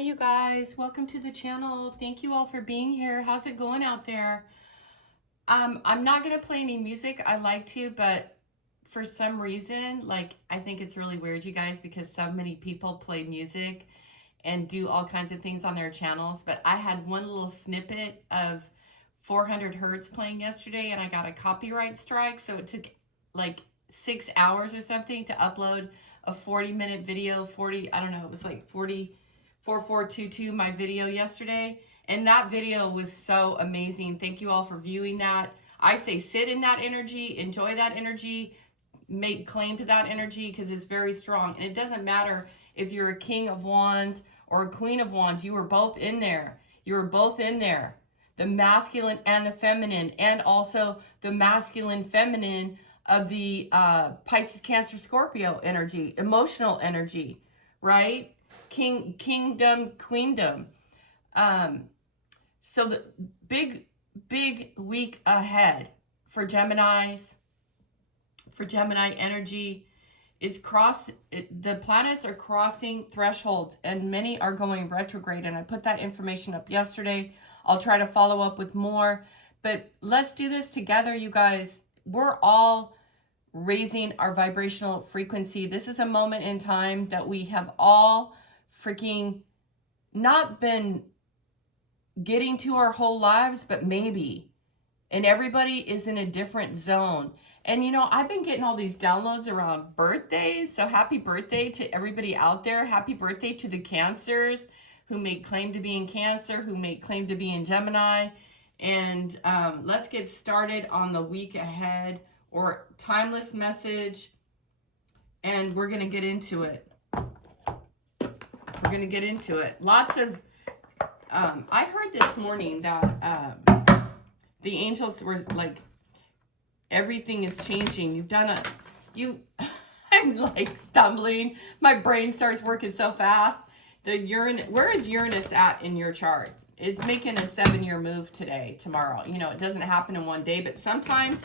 you guys. Welcome to the channel. Thank you all for being here. How's it going out there? I'm not gonna play any music. I like to, but for some reason, I think it's really weird, you guys, because so many people play music and do all kinds of things on their channels. But I had one little snippet of 400 hertz playing yesterday, and I got a copyright strike. So it took like 6 hours or something to upload a 40-minute video. I don't know, it was like 4422, my video yesterday. And that video was so amazing. Thank you all for viewing that. I say sit in that energy, enjoy that energy, make claim to that energy, because it's very strong. And it doesn't matter if you're a king of wands or a queen of wands. You are both in there. You are both in there. The masculine and the feminine, and also the masculine feminine of the Pisces, Cancer, Scorpio energy, emotional energy, right? Kingdom, queendom. So the big week ahead for Geminis, for Gemini energy. The planets are crossing thresholds, and many are going retrograde. And I put that information up yesterday. I'll try to follow up with more, but let's do this together, you guys. We're all raising our vibrational frequency. This is a moment in time that we have all freaking not been getting to our whole lives, but maybe. And everybody is in a different zone. And you know, I've been getting all these downloads around birthdays. So happy birthday to everybody out there. Happy birthday to the Cancers who make claim to be in Cancer, who make claim to be in Gemini. And let's get started on the week ahead, or timeless message. And we're going to get into it. We're going to get into it. Lots of I heard this morning that the angels were like, everything is changing. I'm like stumbling. My brain starts working so fast. Where is Uranus at in your chart? It's making a 7-year move tomorrow. You know, it doesn't happen in one day, but sometimes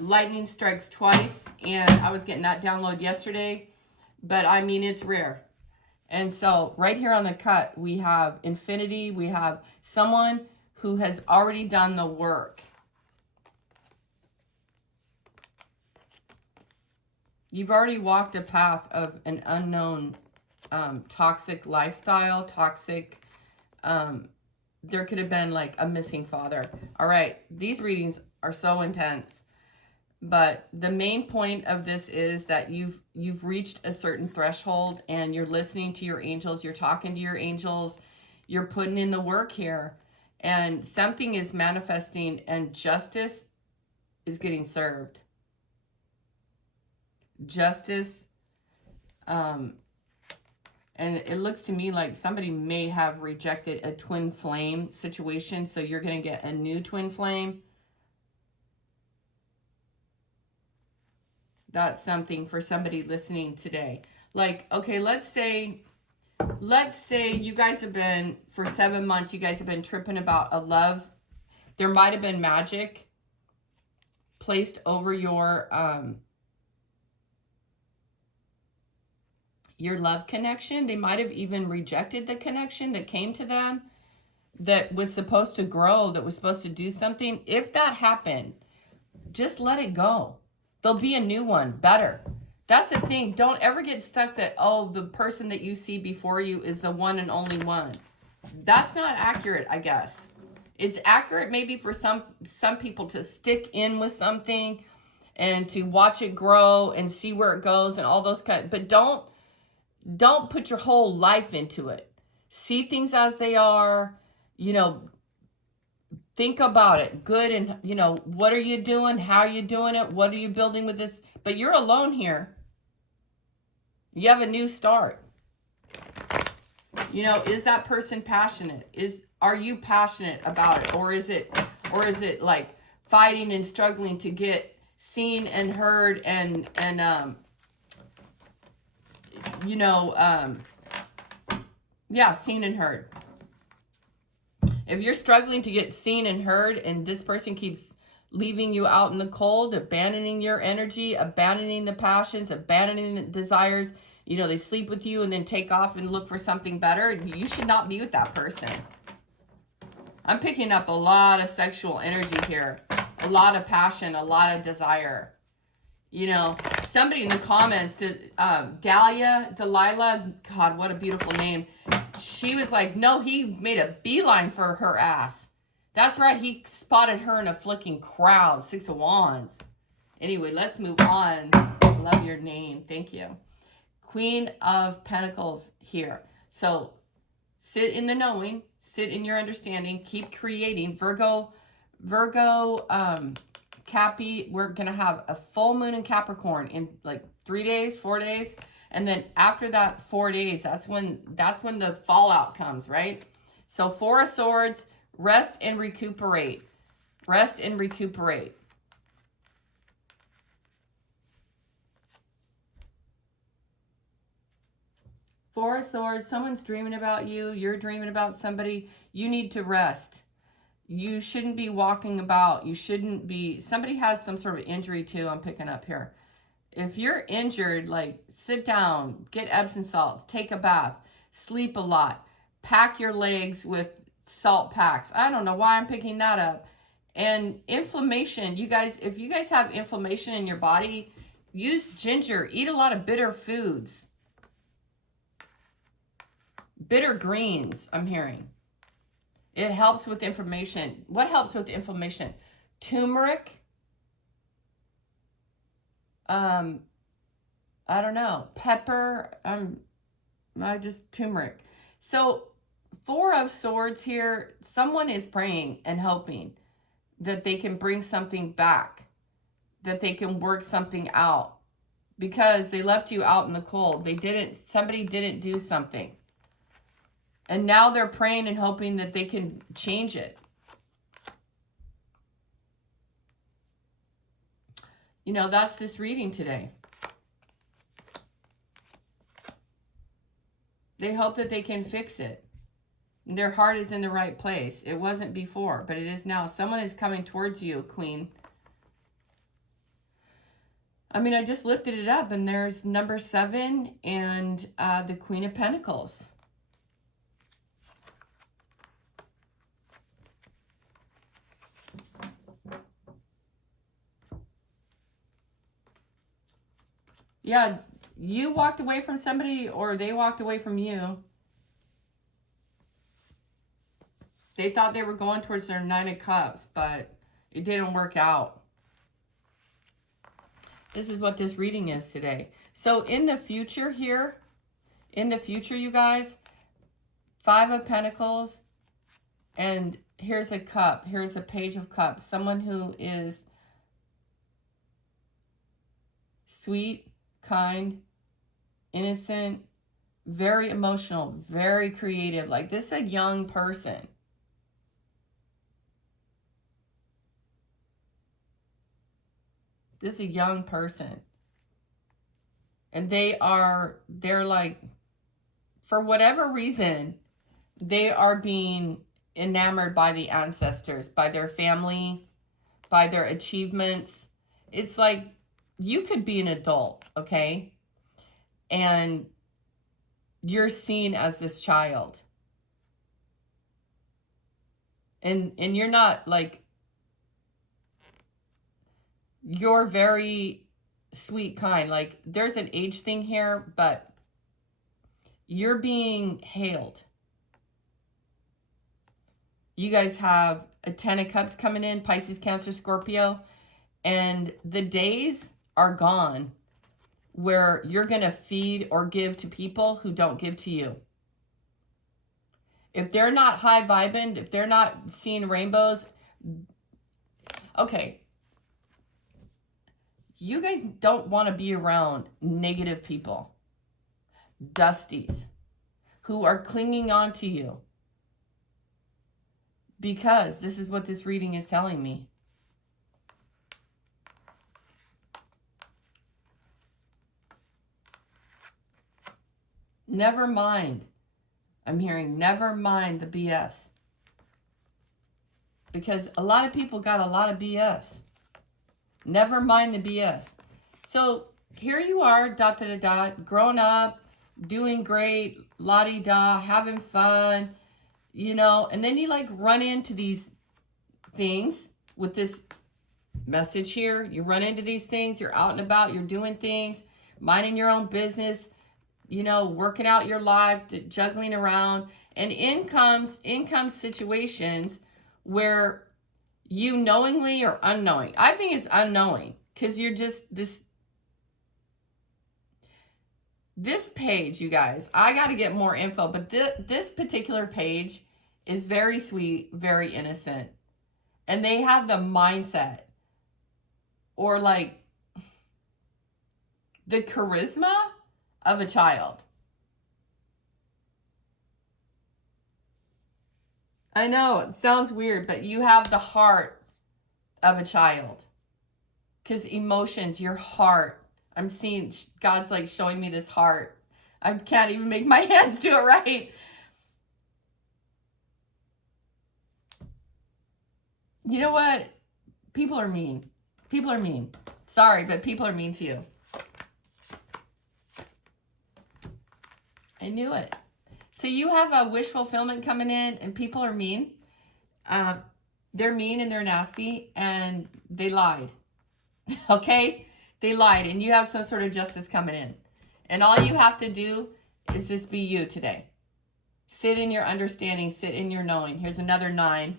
lightning strikes twice, and I was getting that download yesterday, but I mean, it's rare. And so right here on the cut, we have infinity. We have someone who has already done the work. You've already walked a path of an unknown toxic lifestyle, there could have been like a missing father. All right, these readings are so intense. But the main point of this is that you've reached a certain threshold, and you're listening to your angels, you're talking to your angels, you're putting in the work here, and something is manifesting, and justice is getting served. Justice, and it looks to me like somebody may have rejected a twin flame situation, so you're going to get a new twin flame. That's something for somebody listening today. Like, okay, let's say you guys have been, for 7 months, you guys have been tripping about a love. There might have been magic placed over your love connection. They might have even rejected the connection that came to them, that was supposed to grow, that was supposed to do something. If that happened, just let it go. There'll be a new one, better. That's the thing. Don't ever get stuck that, oh, the person that you see before you is the one and only one. That's not accurate, I guess. It's accurate maybe for some people to stick in with something and to watch it grow and see where it goes and all those but don't put your whole life into it. See things as they are, you know. Think about it, good, and, you know, what are you doing? How are you doing it? What are you building with this? But you're alone here. You have a new start. You know, is that person passionate? Are you passionate about it? Or is it like fighting and struggling to get seen and heard and seen and heard? If you're struggling to get seen and heard, and this person keeps leaving you out in the cold, abandoning your energy, abandoning the passions, abandoning the desires, you know, they sleep with you and then take off and look for something better. You should not be with that person. I'm picking up a lot of sexual energy here. A lot of passion, a lot of desire. You know, somebody in the comments, Delilah, God, what a beautiful name. She was like, no, he made a beeline for her ass. That's right, he spotted her in a flicking crowd. 6 of Wands. Anyway, let's move on. Love your name. Thank you. Queen of Pentacles here. So sit in the knowing, sit in your understanding, keep creating. Virgo, Cappy, we're going to have a full moon in Capricorn in like 3 days, 4 days. And then after that 4 days, that's when the fallout comes, right? So 4 of Swords, rest and recuperate. Rest and recuperate. Four of Swords, someone's dreaming about you. You're dreaming about somebody. You need to rest. You shouldn't be walking about. You shouldn't be, somebody has some sort of injury too, I'm picking up here. If you're injured, like sit down, get Epsom salts, take a bath, sleep a lot, pack your legs with salt packs. I don't know why I'm picking that up. And inflammation, you guys, if you guys have inflammation in your body, use ginger, eat a lot of bitter foods. Bitter greens, I'm hearing. It helps with inflammation. What helps with inflammation? Turmeric. I don't know. Pepper. Just turmeric. So 4 of Swords here. Someone is praying and hoping that they can bring something back, that they can work something out, because they left you out in the cold. Somebody didn't do something. And now they're praying and hoping that they can change it. You know, that's this reading today. They hope that they can fix it. Their heart is in the right place. It wasn't before, but it is now. Someone is coming towards you, Queen. I mean, I just lifted it up, and there's number 7 and the Queen of Pentacles. Yeah, you walked away from somebody or they walked away from you. They thought they were going towards their 9 of Cups, but it didn't work out. This is what this reading is today. So in the future here, you guys, 5 of Pentacles, and here's a cup. Here's a Page of Cups. Someone who is sweet, kind, innocent, very emotional, very creative. Like, this is a young person. This is a young person. And they're like, for whatever reason, they are being enamored by the ancestors, by their family, by their achievements. It's like, you could be an adult, okay? And you're seen as this child. And you're not like, you're very sweet, kind. Like, there's an age thing here, but you're being hailed. You guys have a 10 of Cups coming in, Pisces, Cancer, Scorpio. And the days are gone where you're going to feed or give to people who don't give to you. If they're not high vibing, if they're not seeing rainbows, okay. You guys don't want to be around negative people, dusties, who are clinging on to you. Because this is what this reading is telling me. Never mind. I'm hearing never mind the BS. Because a lot of people got a lot of BS. Never mind the BS. So here you are, grown up, doing great, la-di-da, having fun, you know, and then you like run into these things with this message here. You run into these things, you're out and about, you're doing things, minding your own business, you know, working out your life, juggling around, and in comes situations where you knowingly or unknowing, I think it's unknowing, because you're just this page, you guys, I got to get more info, but this particular page is very sweet, very innocent, and they have the mindset or like the charisma of a child. I know it sounds weird, but you have the heart of a child. Because emotions, your heart. I'm seeing God's like showing me this heart. I can't even make my hands do it right. You know what? People are mean. People are mean. Sorry, but people are mean to you. I knew it. So you have a wish fulfillment coming in, and people are mean. They're mean and they're nasty, and they lied. Okay? They lied, and you have some sort of justice coming in. And all you have to do is just be you today. Sit in your understanding, sit in your knowing. Here's another 9.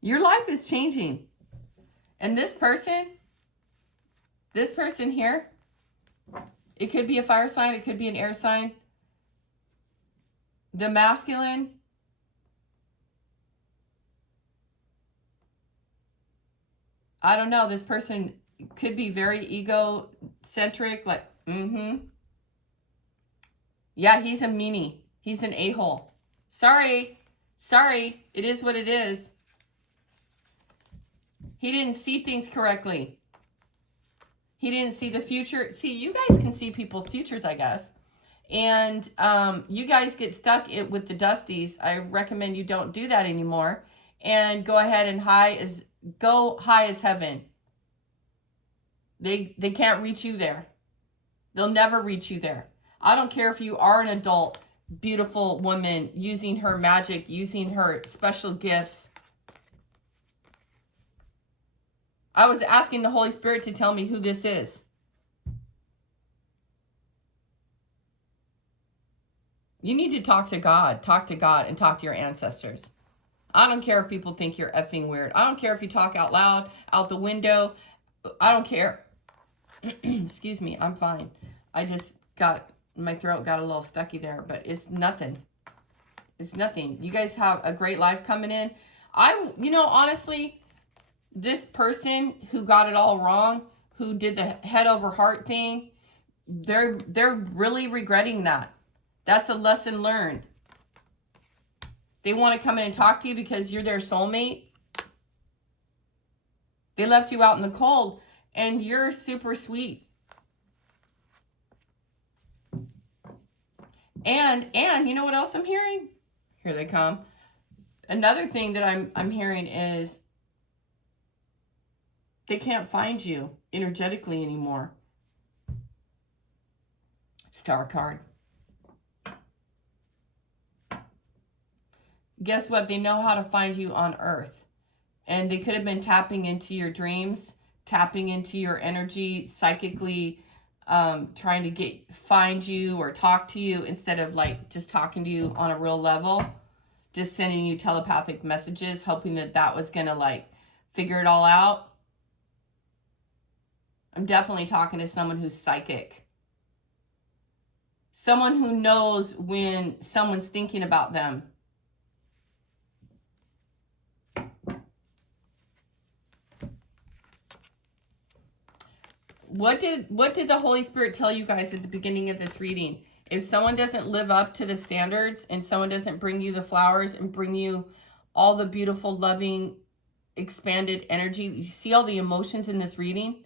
Your life is changing. And this person here, it could be a fire sign, it could be an air sign. The masculine, I don't know, this person could be very egocentric, like, yeah, he's a meanie. He's an a-hole. Sorry, it is what it is. He didn't see things correctly. He didn't see the future. See, you guys can see people's futures, I guess. And you guys get stuck with the dusties. I recommend you don't do that anymore. And go ahead and go high as heaven. They can't reach you there. They'll never reach you there. I don't care if you are an adult, beautiful woman using her magic, using her special gifts. I was asking the Holy Spirit to tell me who this is. You need to talk to God, and talk to your ancestors. I don't care if people think you're effing weird. I don't care if you talk out loud, out the window. I don't care. Excuse me, I'm fine. I just my throat got a little stucky there, but it's nothing. It's nothing. You guys have a great life coming in. Honestly, this person who got it all wrong, who did the head over heart thing, they're really regretting that. That's a lesson learned. They want to come in and talk to you because you're their soulmate. They left you out in the cold, and you're super sweet. And you know what else I'm hearing? Here they come. Another thing that I'm hearing is they can't find you energetically anymore. Star card. Guess what? They know how to find you on Earth. And they could have been tapping into your dreams, tapping into your energy, psychically trying to find you or talk to you instead of like just talking to you on a real level. Just sending you telepathic messages, hoping that was going to like figure it all out. I'm definitely talking to someone who's psychic. Someone who knows when someone's thinking about them. What did the Holy Spirit tell you guys at the beginning of this reading? If someone doesn't live up to the standards and someone doesn't bring you the flowers and bring you all the beautiful, loving, expanded energy, you see all the emotions in this reading?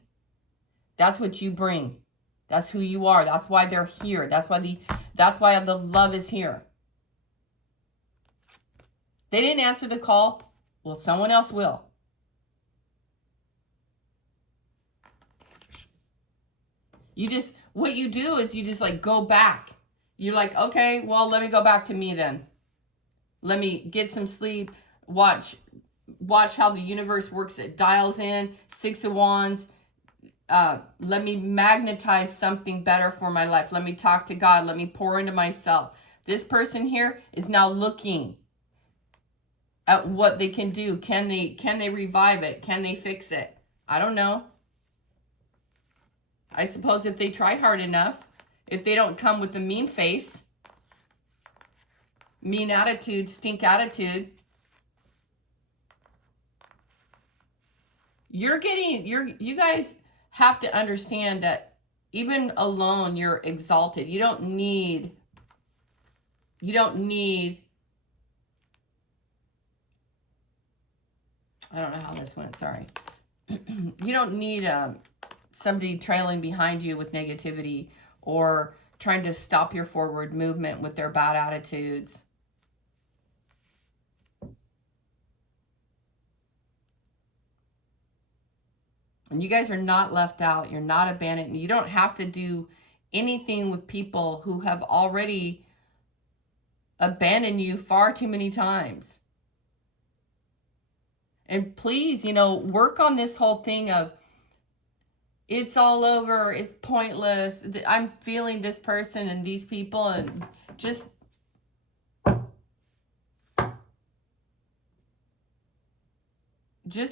That's what you bring. That's who you are. That's why they're here. That's why the love is here. They didn't answer the call. Well, someone else will. what you do is you just like go back. You're like, okay, well, let me go back to me then. Let me get some sleep. Watch how the universe works. It dials in. Six of Wands. Let me magnetize something better for my life. Let me talk to God. Let me pour into myself. This person here is now looking at what they can do. Can they revive it? Can they fix it? I don't know. I suppose if they try hard enough, if they don't come with the mean face, mean attitude, stink attitude, you guys have to understand that even alone you're exalted. You don't need I don't know how this went, sorry. You don't need somebody trailing behind you with negativity or trying to stop your forward movement with their bad attitudes. And you guys are not left out. You're not abandoned. You don't have to do anything with people who have already abandoned you far too many times. And please, work on this whole thing of it's all over, it's pointless, I'm feeling this person and these people, and just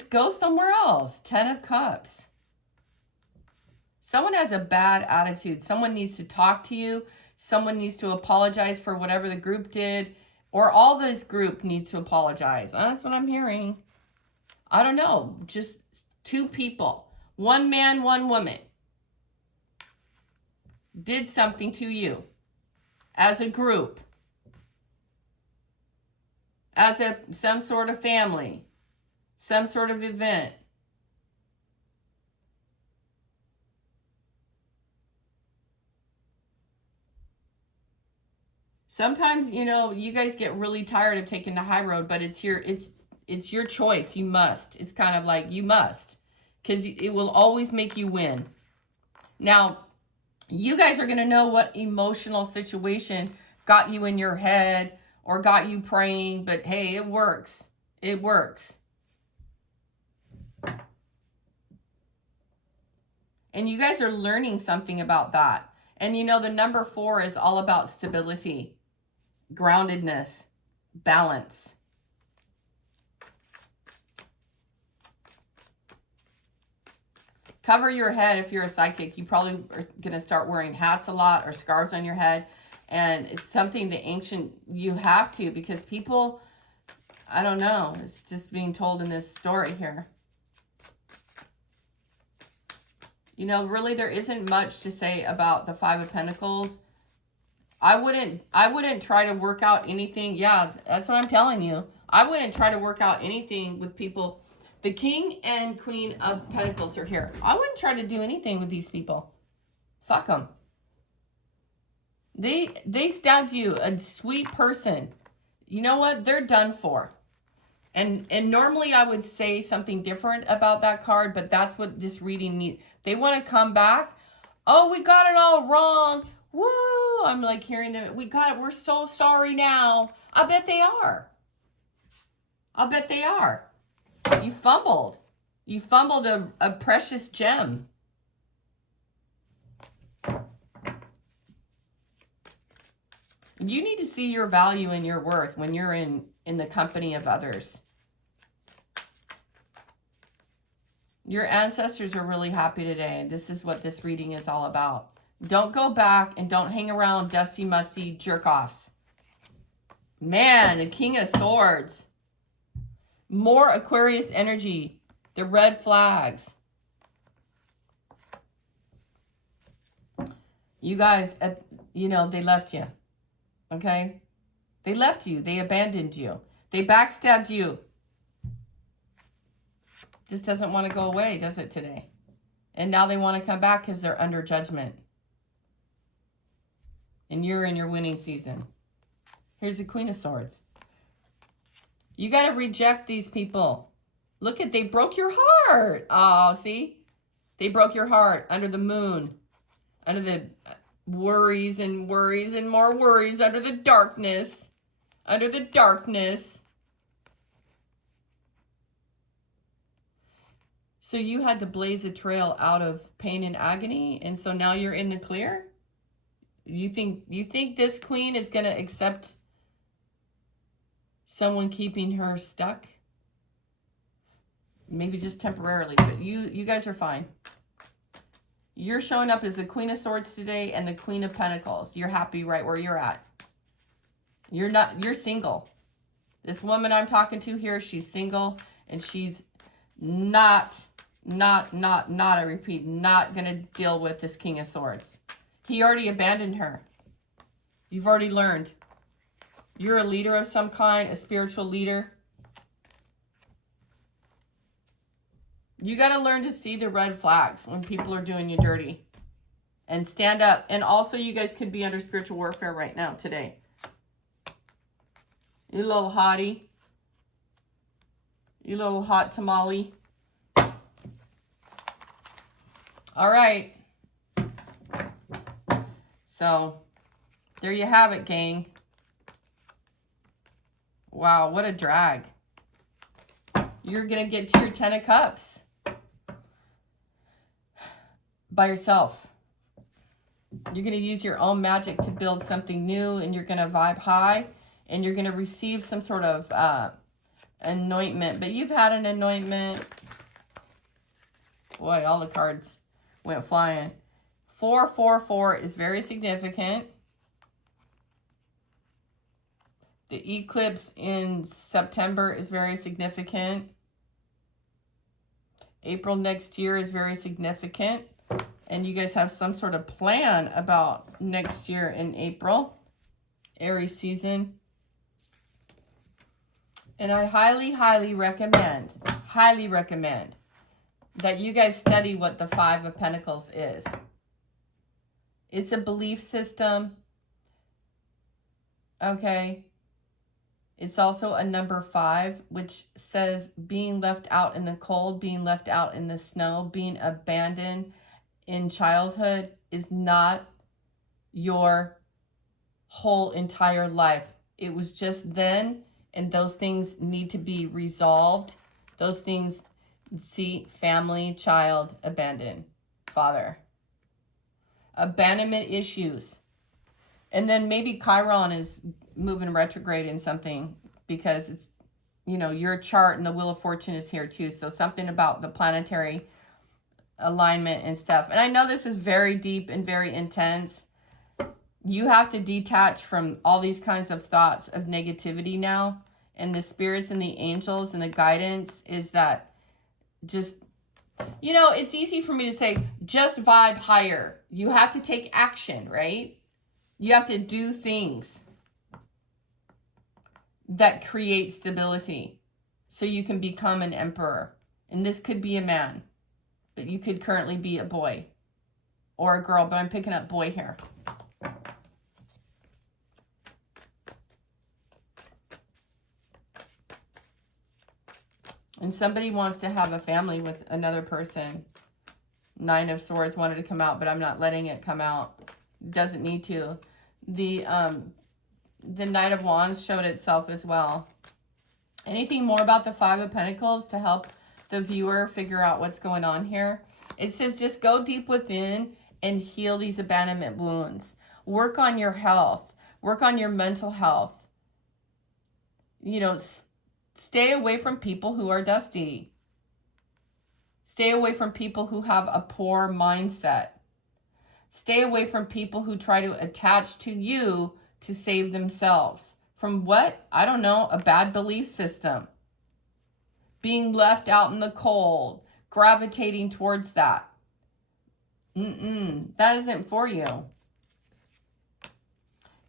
go somewhere else. 10 of Cups. Someone has a bad attitude. Someone needs to talk to you. Someone needs to apologize for whatever the group did, or all this group needs to apologize. That's what I'm hearing. I don't know. Just 2 people. 1 man, 1 woman did something to you as a group, as some sort of family, some sort of event. Sometimes, you guys get really tired of taking the high road, but it's your choice. You must. It's kind of like you must, because it will always make you win. Now, you guys are going to know what emotional situation got you in your head or got you praying, but hey, it works. It works. And you guys are learning something about that. And the number 4 is all about stability, groundedness, balance. Cover your head if you're a psychic. You probably are going to start wearing hats a lot or scarves on your head. And it's something the ancient, you have to, because people, I don't know, it's just being told in this story here. Really there isn't much to say about the 5 of Pentacles. I wouldn't try to work out anything. Yeah, that's what I'm telling you. I wouldn't try to work out anything with people. The King and Queen of Pentacles are here. I wouldn't try to do anything with these people. Fuck them. They stabbed you, a sweet person. You know what? They're done for. And normally I would say something different about that card, but that's what this reading needs. They want to come back. Oh, we got it all wrong. Woo! I'm like hearing them. We're so sorry now. I bet they are. I bet they are. You fumbled. You fumbled a precious gem. You need to see your value and your worth when you're in the company of others. Your ancestors are really happy today. This is what this reading is all about. Don't go back and don't hang around dusty, musty jerk-offs. Man, the King of Swords. More Aquarius energy. The red flags. You guys, they left you. Okay? They left you. They abandoned you. They backstabbed you. Just doesn't want to go away, does it, today? And now they want to come back because they're under judgment. And you're in your winning season. Here's the Queen of Swords. You got to reject these people. Look they broke your heart. Oh, see? They broke your heart under the moon. under the worries and worries and more worries, under the darkness, under the darkness. So you had to blaze a trail out of pain and agony, and so now you're in the clear? You think this queen is going to accept someone keeping her stuck? Maybe just temporarily, but you guys are fine. You're showing up as the Queen of Swords today and the Queen of Pentacles. You're happy right where you're at. You're single. This woman I'm talking to here, she's single, and she's not, I repeat, not going to deal with this King of Swords. He already abandoned her. You've already learned. You're a leader of some kind, a spiritual leader. You got to learn to see the red flags when people are doing you dirty. And stand up. And also, you guys could be under spiritual warfare right now, today. You little hottie. You little hot tamale. All right. So, there you have it, gang. Wow, what a drag. You're going to get to your 10 of Cups by yourself. You're going to use your own magic to build something new, and you're going to vibe high, and you're going to receive some sort of anointment. But you've had an anointment. Boy, all the cards went flying. 444 is very significant. The eclipse in September is very significant. April next year is very significant. And you guys have some sort of plan about next year in April. Aries season. And I highly recommend that you guys study what the Five of Pentacles is. It's a belief system. Okay. It's also a number 5, which says being left out in the cold, being left out in the snow, being abandoned in childhood is not your whole entire life. It was just then, and those things need to be resolved. Those things, see, family, child, abandoned, father. Abandonment issues. And then maybe Chiron is moving retrograde in something, because it's, you know, your chart and the Wheel of Fortune is here too. So something about the planetary alignment and stuff. And I know this is very deep and very intense. You have to detach from all these kinds of thoughts of negativity now. And the spirits and the angels and the guidance is that just, you know, it's easy for me to say, just vibe higher. You have to take action, right? You have to do things that create stability so you can become an emperor. And this could be a man, but you could currently be a boy or a girl, but I'm picking up boy here. And somebody wants to have a family with another person. 9 of Swords wanted to come out, but I'm not letting it come out. It doesn't need to. The Knight of Wands showed itself as well. Anything more about the 5 of Pentacles to help the viewer figure out what's going on here? It says just go deep within and heal these abandonment wounds. Work on your health. Work on your mental health. You know, stay away from people who are dusty. Stay away from people who have a poor mindset. Stay away from people who try to attach to you to save themselves. From what? I don't know, a bad belief system. Being left out in the cold, gravitating towards that. That isn't for you.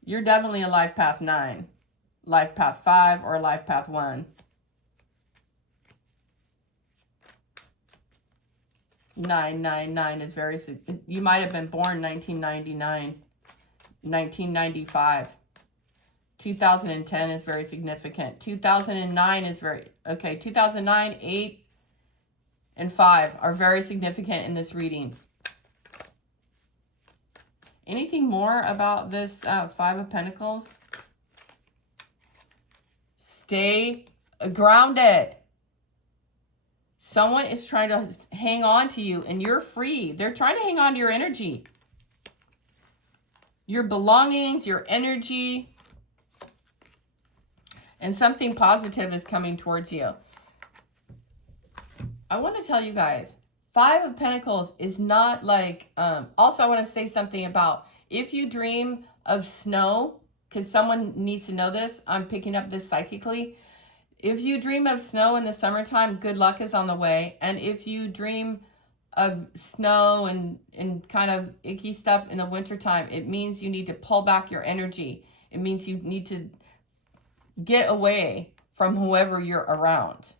You're definitely a life path 9, life path 5, or life path 1. 999 is very, you might have been born 1999, 1995. 2010 is very significant. 2009 is very, okay, 2009, 8, and 5 are very significant in this reading. Anything more about this Five of Pentacles? Stay grounded. Someone is trying to hang on to you and you're free. They're trying to hang on to your energy. Your belongings, your energy. And something positive is coming towards you. I want to tell you guys, Five of Pentacles is not like, also I want to say something about if you dream of snow, because someone needs to know this, I'm picking up this psychically. If you dream of snow in the summertime, good luck is on the way. And if you dream of snow and kind of icky stuff in the wintertime, it means you need to pull back your energy. It means you need to get away from whoever you're around.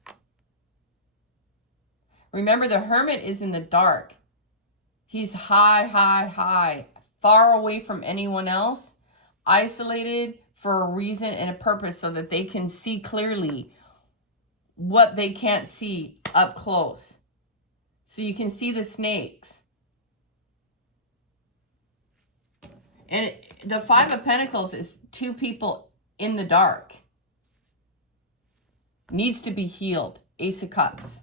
Remember, the Hermit is in the dark. He's high, high, high, far away from anyone else, isolated for a reason and a purpose so that they can see clearly what they can't see up close. So you can see the snakes. And the Five of Pentacles is two people in the dark. Needs to be healed. Ace of Cups.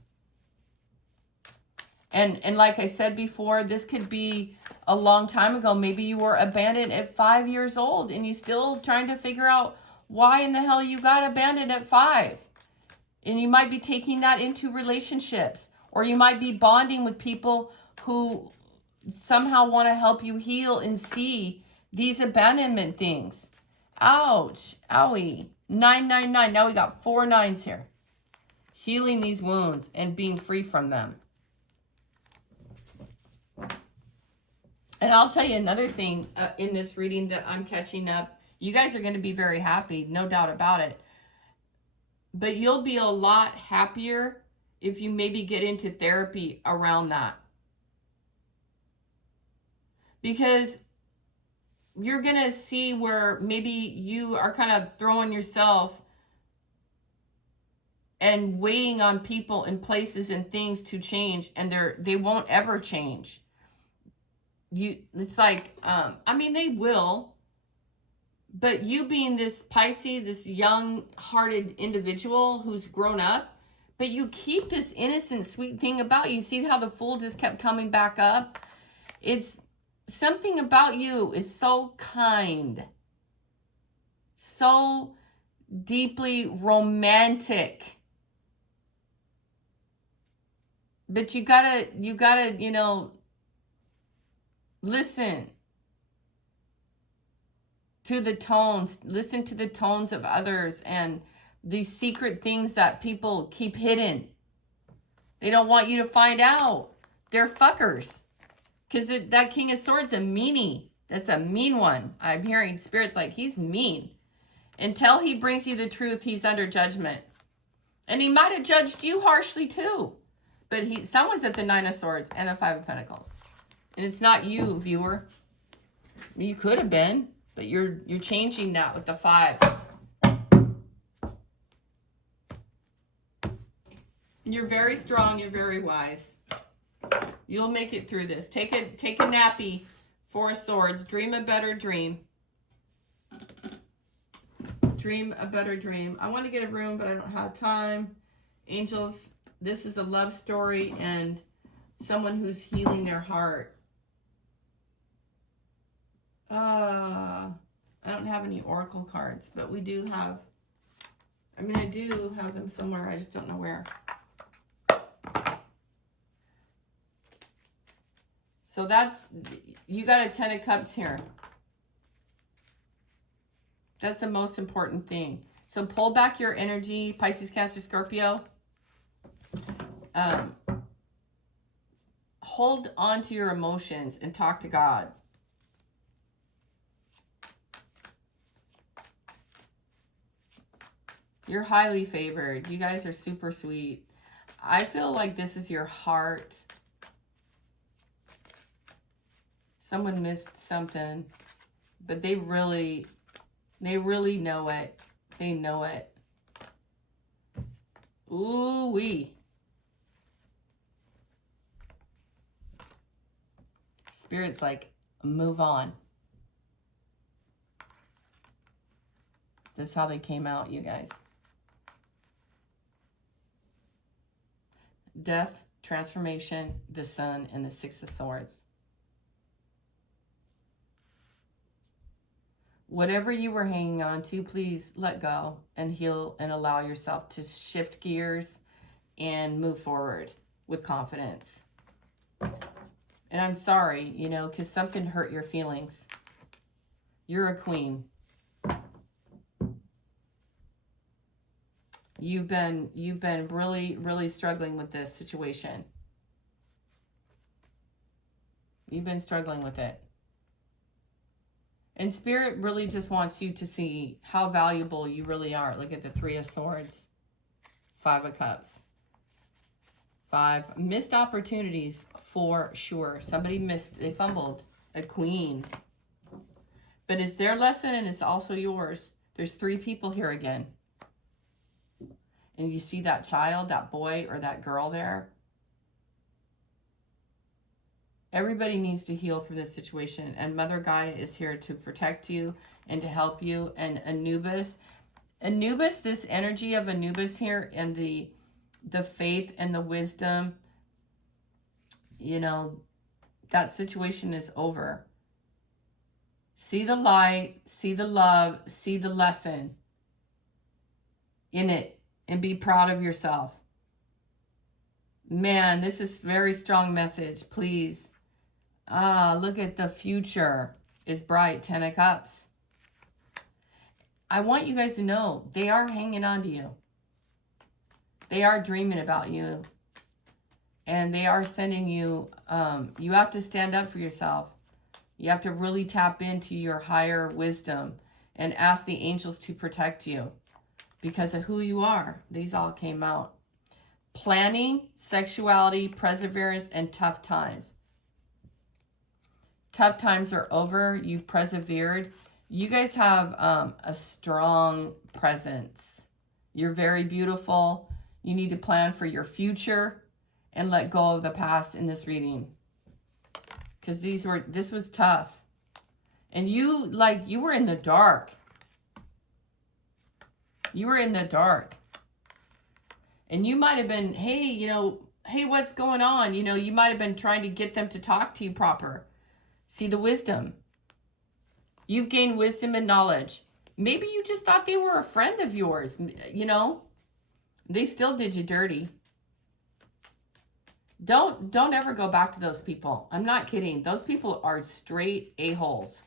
And like I said before, this could be a long time ago. Maybe you were abandoned at 5 years old and you still trying to figure out why in the hell you got abandoned at 5. And you might be taking that into relationships, or you might be bonding with people who somehow want to help you heal and see these abandonment things. Ouch. Owie. 999. Now we got 4 9s here. Healing these wounds and being free from them. And I'll tell you another thing in this reading that I'm catching up. You guys are going to be very happy, no doubt about it. But you'll be a lot happier if you maybe get into therapy around that. Because you're going to see where maybe you are kind of throwing yourself and waiting on people and places and things to change, and they won't ever change. It's like, I mean, they will, but you being this Pisces, this young-hearted individual who's grown up, but you keep this innocent, sweet thing about you. See how the Fool just kept coming back up? It's something about you is so kind, so deeply romantic. But you gotta, you know, listen to the tones, listen to the tones of others and these secret things that people keep hidden. They don't want you to find out. They're fuckers. Because that King of Swords a meanie. That's a mean one. I'm hearing spirits like he's mean. Until he brings you the truth, he's under judgment. And he might have judged you harshly too. But someone's at the 9 of Swords and the 5 of Pentacles. And it's not you, viewer. You could have been, but you're changing that with the 5. You're very strong. You're very wise. You'll make it through this. Take a nappy. 4 of Swords. Dream a better dream. Dream a better dream. I want to get a room, but I don't have time. Angels, this is a love story and someone who's healing their heart. I don't have any oracle cards, but we do have, I mean, I do have them somewhere. I just don't know where. So that's, you got a 10 of Cups here. That's the most important thing. So pull back your energy, Pisces, Cancer, Scorpio. Hold on to your emotions and talk to God. You're highly favored. You guys are super sweet. I feel like this is your heart. Someone missed something, but they really know it. They know it. Ooh-wee. Spirit's like, move on. This is how they came out, you guys. Death, transformation, the Sun, and the Six of Swords. Whatever you were hanging on to, please let go and heal and allow yourself to shift gears and move forward with confidence. And I'm sorry, you know, because something hurt your feelings. You're a queen. You've been really, really struggling with this situation. You've been struggling with it. And Spirit really just wants you to see how valuable you really are. Look at the Three of Swords. Five of Cups. 5 missed opportunities for sure. Somebody missed, they fumbled. A queen. But it's their lesson and it's also yours. There's 3 people here again. And you see that child, that boy, or that girl there. Everybody needs to heal from this situation. And Mother Gaia is here to protect you and to help you. And Anubis, this energy of Anubis here and the faith and the wisdom, you know, that situation is over. See the light, see the love, see the lesson in it, and be proud of yourself. Man, this is a very strong message. Please. Look at the future is bright. 10 of Cups. I want you guys to know they are hanging on to you. They are dreaming about you. And they are sending you, you have to stand up for yourself. You have to really tap into your higher wisdom and ask the angels to protect you because of who you are. These all came out. Planning, sexuality, perseverance, and tough times. Tough times are over. You've persevered. You guys have a strong presence. You're very beautiful. You need to plan for your future and let go of the past in this reading. Because this was tough. And you were in the dark. You were in the dark. And you might have been, hey, what's going on? You might have been trying to get them to talk to you proper. See the wisdom. You've gained wisdom and knowledge. Maybe you just thought they were a friend of yours, They still did you dirty. Don't ever go back to those people. I'm not kidding. Those people are straight a-holes.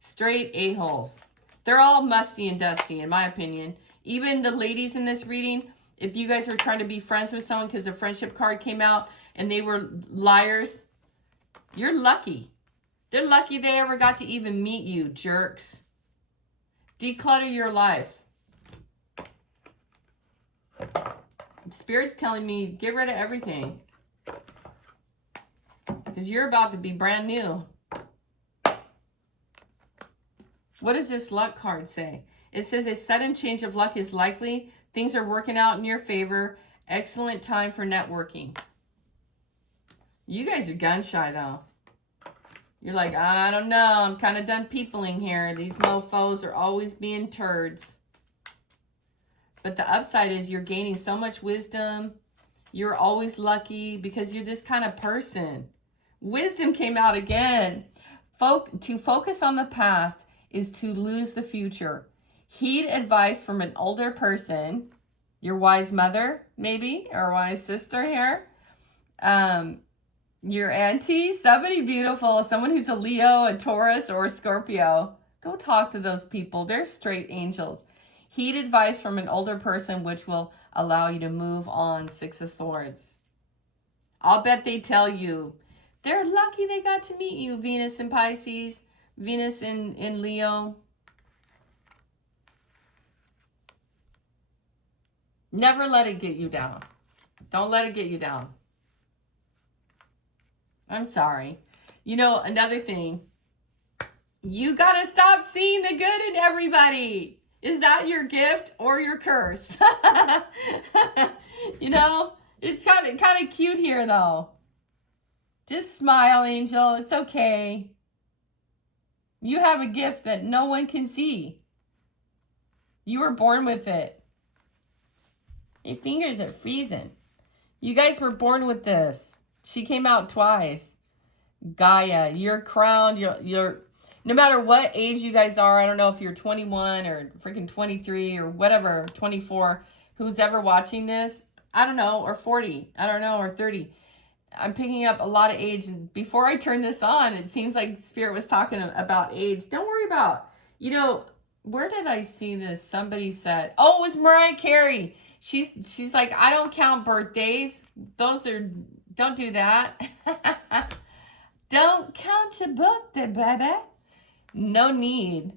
Straight a-holes. They're all musty and dusty, in my opinion. Even the ladies in this reading, if you guys are trying to be friends with someone because a friendship card came out and they were liars, you're lucky. They're lucky they ever got to even meet you, jerks. Declutter your life. Spirit's telling me, get rid of everything. Because you're about to be brand new. What does this luck card say? It says a sudden change of luck is likely. Things are working out in your favor. Excellent time for networking. You guys are gun shy though. You're like, I don't know. I'm kind of done peopling here. These mofos are always being turds. But the upside is you're gaining so much wisdom. You're always lucky because you're this kind of person. Wisdom came out again. To focus on the past is to lose the future. Heed advice from an older person. Your wise mother, maybe, or wise sister here. Your auntie, somebody beautiful, someone who's a Leo, a Taurus, or a Scorpio. Go talk to those people. They're straight angels. Heed advice from an older person, which will allow you to move on. 6 of Swords. I'll bet they tell you, they're lucky they got to meet you, Venus in Pisces, Venus in Leo. Never let it get you down. Don't let it get you down. I'm sorry. Another thing. You got to stop seeing the good in everybody. Is that your gift or your curse? It's kind of cute here, though. Just smile, Angel. It's okay. You have a gift that no one can see. You were born with it. Your fingers are freezing. You guys were born with this. She came out twice. Gaia, you're crowned. You're no matter what age you guys are. I don't know if you're 21 or freaking 23 or whatever, 24. Who's ever watching this? I don't know, or 40. I don't know, or 30. I'm picking up a lot of age. And before I turn this on, it seems like Spirit was talking about age. Don't worry about. Where did I see this? Somebody said, oh, it was Mariah Carey. She's like, I don't count birthdays. Don't do that. Don't count your birthday, baby. No need.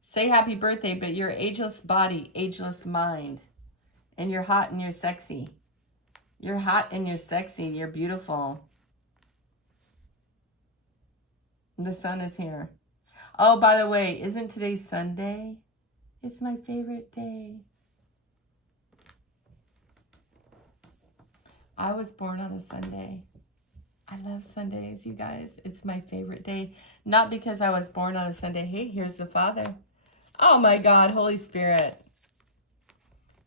Say happy birthday, but you're ageless body, ageless mind. And you're hot and you're sexy. You're hot and you're sexy. You're beautiful. The sun is here. Oh, by the way, isn't today Sunday? It's my favorite day. I was born on a Sunday. I love Sundays, you guys. It's my favorite day. Not because I was born on a Sunday. Hey, here's the Father. Oh my God, Holy Spirit.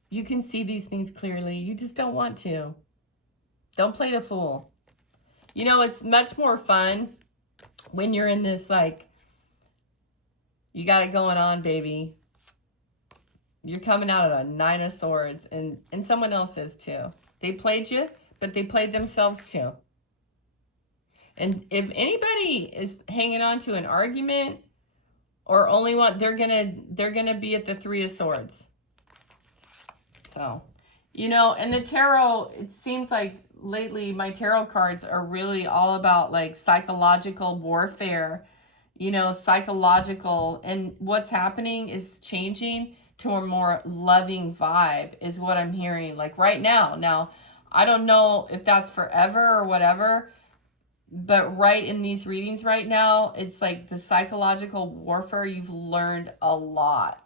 You can see these things clearly. You just don't want to. Don't play the fool. It's much more fun when you're in this, like, you got it going on, baby. You're coming out of a 9 of Swords, and someone else is too. They played you, but they played themselves too. And if anybody is hanging on to an argument or only want, they're gonna be at the 3 of Swords. So, and the tarot, it seems like lately my tarot cards are really all about like psychological warfare, psychological, and what's happening is changing to a more loving vibe is what I'm hearing like right now. Now, I don't know if that's forever or whatever, but right in these readings right now, it's like the psychological warfare, you've learned a lot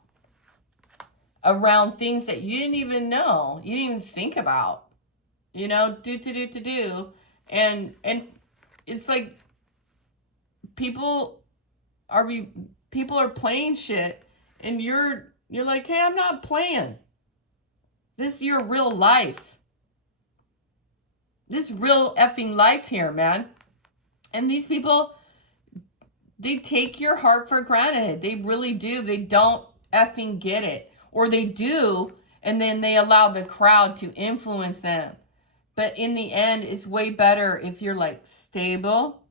around things that you didn't even know, you didn't even think about, do. And it's like people are playing shit, and you're like, hey, I'm not playing. This is your real life. This real effing life here, man. And these people, they take your heart for granted. They really do. They don't effing get it. Or they do, and then they allow the crowd to influence them. But in the end, it's way better if you're like stable,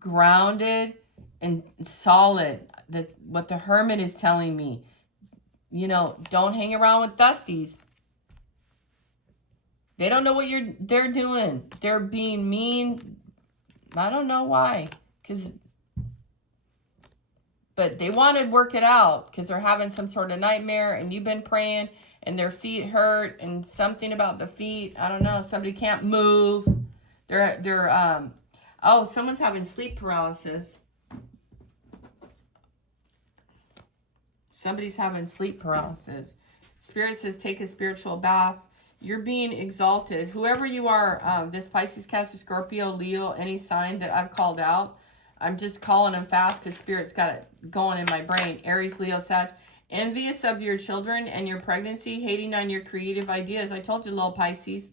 grounded, and solid. That's what the Hermit is telling me. Don't hang around with dusties. They don't know what they're doing. They're being mean. I don't know why. But they want to work it out because they're having some sort of nightmare, and you've been praying, and their feet hurt, and something about the feet. I don't know. Somebody can't move. Someone's having sleep paralysis. Somebody's having sleep paralysis. Spirit says, take a spiritual bath. You're being exalted. Whoever you are, this Pisces, Cancer, Scorpio, Leo, any sign that I've called out, I'm just calling them fast because Spirit's got it going in my brain. Aries, Leo, Sag. Envious of your children and your pregnancy, hating on your creative ideas. I told you, little Pisces,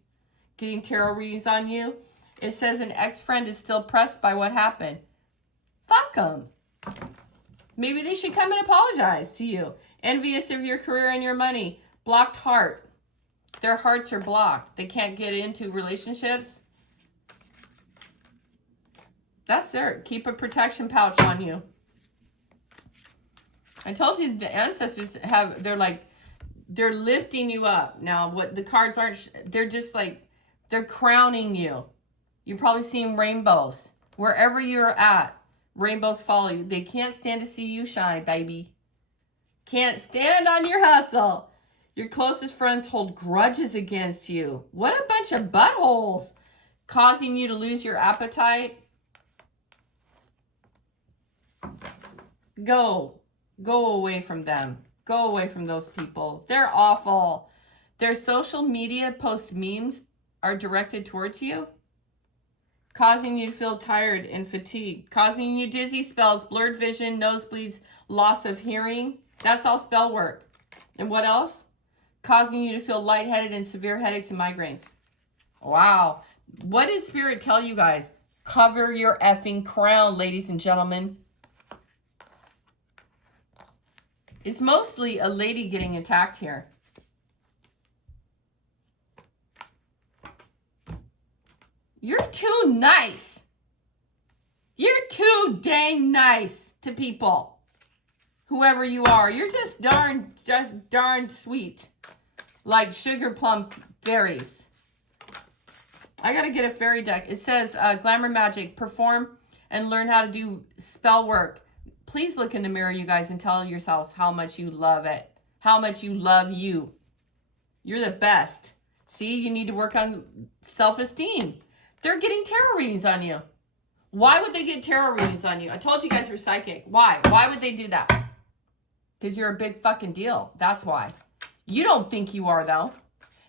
getting tarot readings on you. It says an ex-friend is still pressed by what happened. Fuck them. Maybe they should come and apologize to you. Envious of your career and your money. Blocked heart. Their hearts are blocked. They can't get into relationships. That's there. Keep a protection pouch on you. I told you the ancestors they're lifting you up. Now, what the cards aren't, they're just like, they're crowning you. You're probably seeing rainbows. Wherever you're at, rainbows follow you. They can't stand to see you shine, baby. Can't stand on your hustle. Your closest friends hold grudges against you. What a bunch of buttholes. Causing you to lose your appetite. Go away from them. Go away from those people. They're awful. Their social media post memes are directed towards you. causing you to feel tired and fatigued, causing you dizzy spells, blurred vision, nosebleeds, loss of hearing. That's all spell work. And what else? Causing you to feel lightheaded and severe headaches and migraines. Wow. What did Spirit tell you guys? Cover your effing crown, ladies and gentlemen. It's mostly a lady getting attacked here. You're too nice. You're too dang nice to people. Whoever you are, you're just darn sweet. Like sugar plum fairies. I gotta get a fairy deck. It says glamour magic, perform and learn how to do spell work. Please look in the mirror, you guys, and tell yourselves how much you love it. How much you love you. You're the best. See, you need to work on self-esteem. They're getting tarot readings on you. Why would they get tarot readings on you? I told you guys were psychic. Why? Why would they do that? Because you're a big fucking deal. That's why. You don't think you are, though.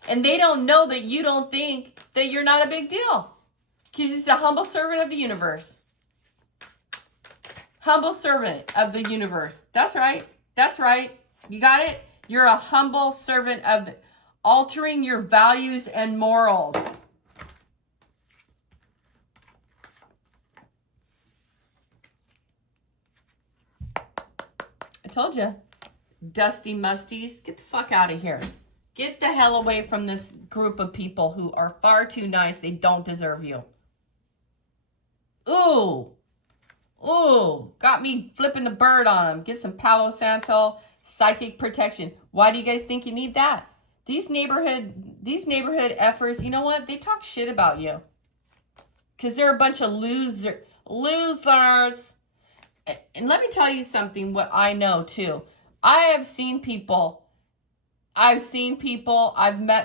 And they don't know that you don't think that you're not a big deal. Because you're just a humble servant of the universe. Humble servant of the universe. That's right. That's right. You got it? You're a humble servant of altering your values and morals. I told you. Dusty musties. Get the fuck out of here. Get the hell away from this group of people who are far too nice. They don't deserve you. Ooh. Ooh. Got me flipping the bird on them. Get some Palo Santo psychic protection. Why do you guys think you need that? These neighborhood effers, you know what? They talk shit about you. Because they're a bunch of losers. And let me tell you something, what I know too. I've met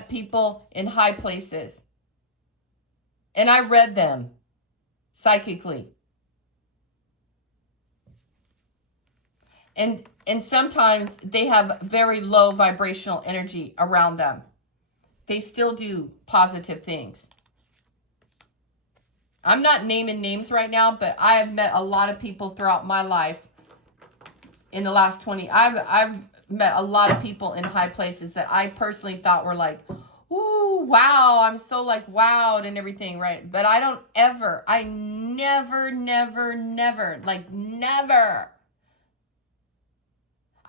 people in high places. And I read them psychically. And sometimes they have very low vibrational energy around them. They still do positive things. I'm not naming names right now, but I have met a lot of people throughout my life in the last 20. I've met a lot of people in high places that I personally thought were like, ooh, wow, I'm so like wowed and everything, right? But I never.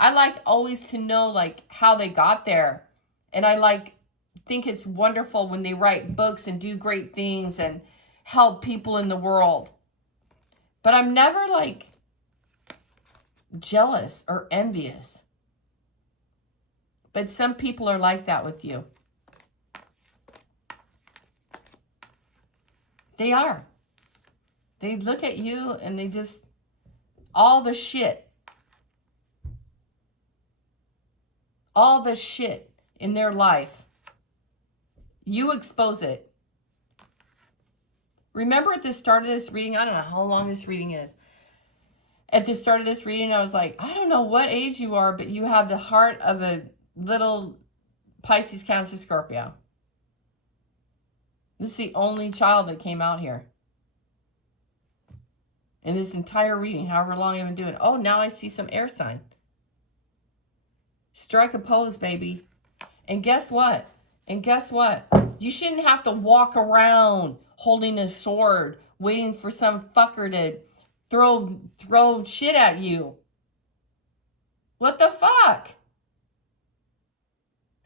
I like always to know like how they got there. And I think it's wonderful when they write books and do great things and help people in the world. But I'm never like jealous or envious. But some people are like that with you. They are. They look at you and they just, all the shit in their life, you expose it. Remember at the start of this reading, I don't know how long this reading is. At the start of this reading, I was like, I don't know what age you are, but you have the heart of a little Pisces, Cancer, Scorpio. This is the only child that came out here. In this entire reading, however long I've been doing it. Oh, now I see some air sign. Strike a pose, baby. And guess what? You shouldn't have to walk around holding a sword, waiting for some fucker to throw shit at you. What the fuck?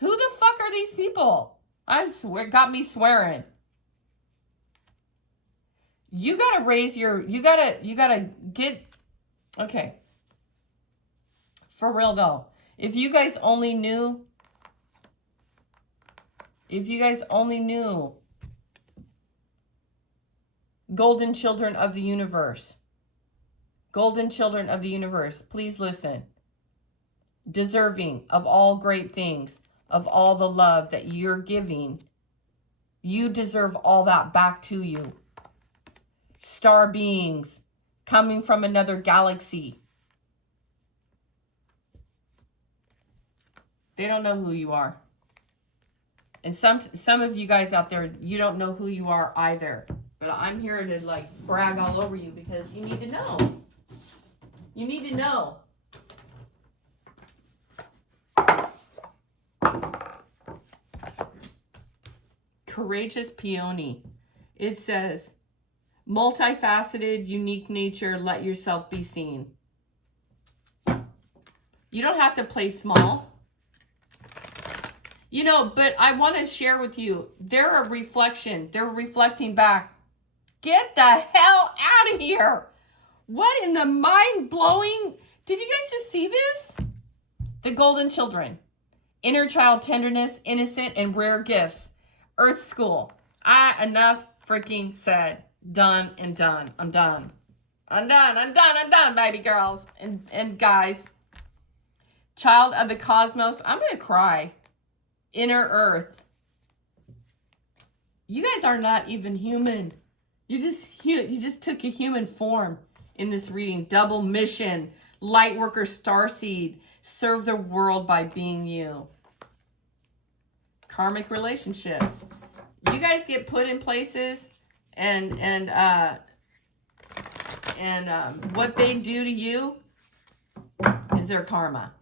Who the fuck are these people? I swear, got me swearing. You gotta raise your, you gotta get, okay. For real though. If you guys only knew, golden children of the universe, please listen. Deserving of all great things, of all the love that you're giving, you deserve all that back to you. Star beings coming from another galaxy. They don't know who you are. And some of you guys out there, you don't know who you are either. But I'm here to like brag all over you because you need to know. You need to know. Courageous peony. It says, multifaceted, unique nature, let yourself be seen. You don't have to play small. You know, but I want to share with you, they're a reflection. They're reflecting back. Get the hell out of here. What in the mind-blowing? Did you guys just see this? The golden children. Inner child tenderness, innocent and rare gifts. Earth school. Enough freaking said. Done and done. I'm done. I'm done, baby girls and guys. Child of the cosmos. I'm going to cry. Inner earth. You guys are not even human. You just took a human form in this reading. Double mission. Light worker starseed. Serve the world by being you. Karmic relationships. You guys get put in places and what they do to you is their karma.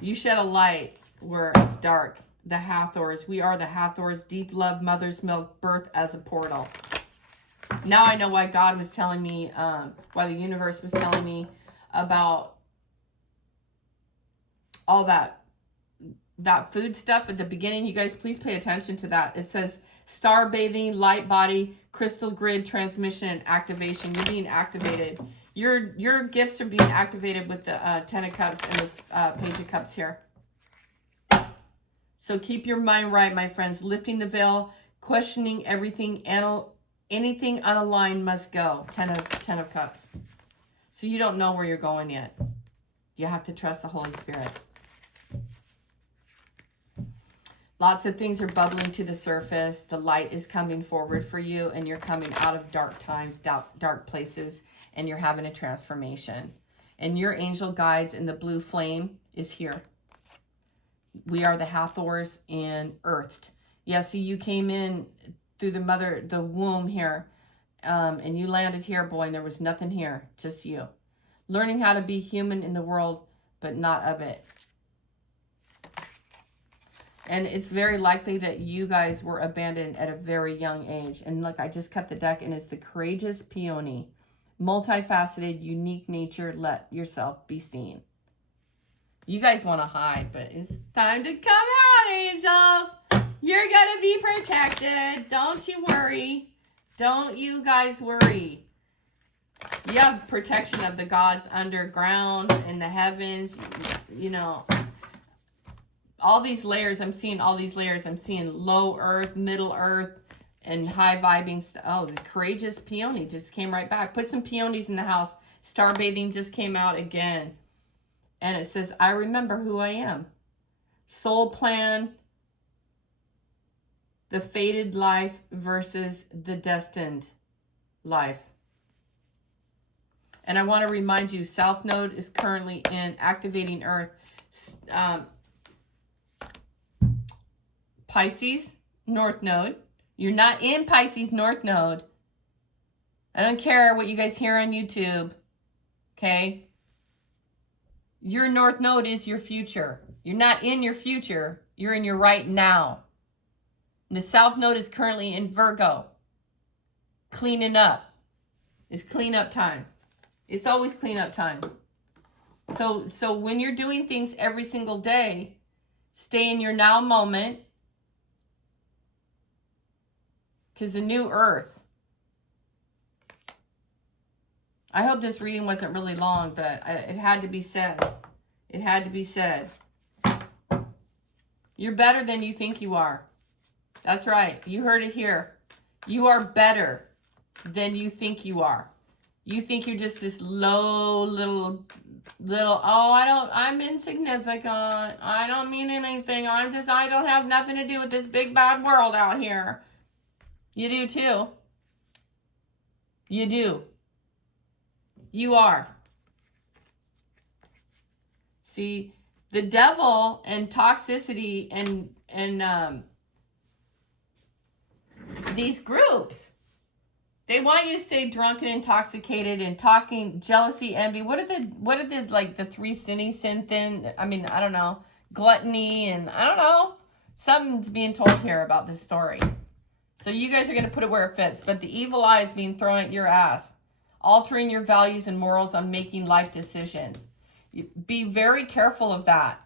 You shed a light where it's dark. The Hathors. We are the Hathors. Deep love, mother's milk, birth as a portal. Now I know why God was telling me, why the universe was telling me about all that food stuff at the beginning. You guys, please pay attention to that. It says star bathing, light body, crystal grid, transmission, and activation. You're being activated. Your gifts are being activated with the Ten of Cups and this Page of Cups here. So keep your mind right, my friends. Lifting the veil, questioning everything, anything unaligned must go. Ten of Cups. So you don't know where you're going yet. You have to trust the Holy Spirit. Lots of things are bubbling to the surface. The light is coming forward for you, and you're coming out of dark times, dark places, and you're having a transformation. And your angel guides in the blue flame is here. We are the Hathors and earthed. Yeah, see, you came in through the womb here, and you landed here, boy, and there was nothing here, just you. Learning how to be human in the world, but not of it. And it's very likely that you guys were abandoned at a very young age. And look, I just cut the deck, and it's the courageous peony. Multifaceted, unique nature, let yourself be seen. You guys want to hide, but it's time to come out, angels. You're going to be protected. Don't you worry. Don't you guys worry. You have protection of the gods underground, in the heavens, you know. All these layers, I'm seeing all these layers. I'm seeing low earth, middle earth, and high vibing stuff. Oh, the courageous peony just came right back. Put some peonies in the house. Star bathing just came out again. And it says, I remember who I am. Soul plan. The fated life versus the destined life. And I want to remind you, South Node is currently in activating Earth. Pisces, North Node. You're not in Pisces, North Node. I don't care what you guys hear on YouTube. Okay? Your North Node is your future. You're not in your future. You're in your right now. And the South Node is currently in Virgo. Cleaning up. It's cleanup time. It's always cleanup time. So when you're doing things every single day, stay in your now moment. Because the new earth. I hope this reading wasn't really long, but it had to be said. It had to be said. You're better than you think you are. That's right. You heard it here. You are better than you think you are. You think you're just this low little, I'm insignificant. I don't mean anything. I don't have nothing to do with this big bad world out here. You do too. You do. You are. See, the devil and toxicity and these groups. They want you to stay drunk and intoxicated and talking jealousy, envy. What are the like the three sin thing? I mean, I don't know. Gluttony and I don't know. Something's being told here about this story. So you guys are going to put it where it fits. But the evil eye is being thrown at your ass. Altering your values and morals on making life decisions. Be very careful of that.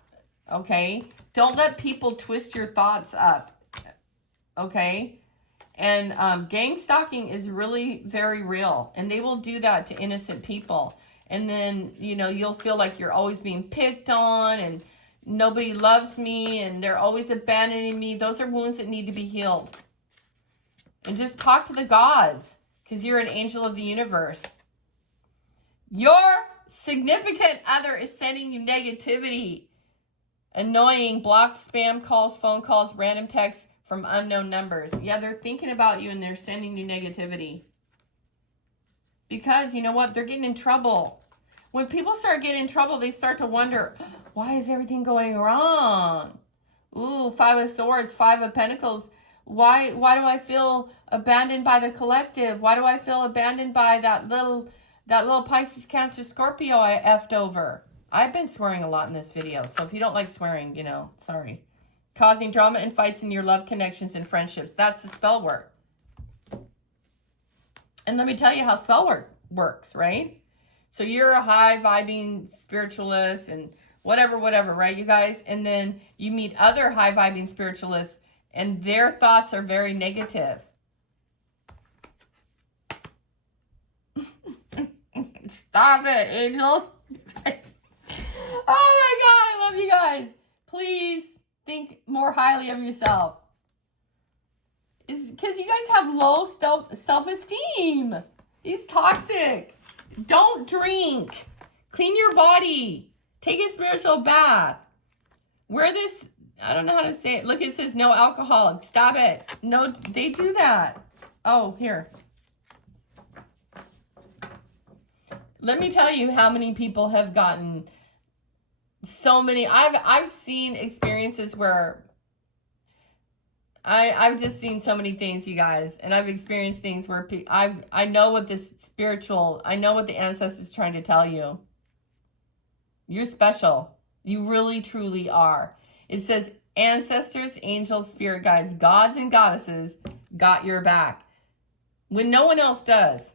Okay? Don't let people twist your thoughts up. Okay? And gang stalking is really very real. And they will do that to innocent people. And then, you know, you'll feel like you're always being picked on and nobody loves me and they're always abandoning me. Those are wounds that need to be healed. And just talk to the gods because you're an angel of the universe. Your significant other is sending you negativity, annoying, blocked spam calls, phone calls, random texts from unknown numbers. Yeah, they're thinking about you and they're sending you negativity. Because, you know what? They're getting in trouble. When people start getting in trouble, they start to wonder, why is everything going wrong? Ooh, 5 of Swords, 5 of Pentacles. Why do I feel abandoned by the collective? Why do I feel abandoned by that little Pisces, Cancer, Scorpio I effed over? I've been swearing a lot in this video, so if you don't like swearing, you know, sorry. Causing drama and fights in your love connections and friendships. That's the spell work. And let me tell you how spell work works, right? So you're a high-vibing spiritualist and whatever, right, you guys? And then you meet other high-vibing spiritualists and their thoughts are very negative. Stop it, angels. Oh my God, I love you guys. Please think more highly of yourself. It's because you guys have low self-esteem. It's toxic. Don't drink. Clean your body. Take a spiritual bath. Wear this, I don't know how to say it. Look, it says no alcohol. Stop it. No, they do that. Oh, here. Let me tell you how many people have gotten so many. I've seen experiences where I've just seen so many things, you guys, and I've experienced things where I know what this spiritual, I know what the ancestors trying to tell you. You're special. You really, truly are. It says ancestors, angels, spirit guides, gods and goddesses got your back when no one else does.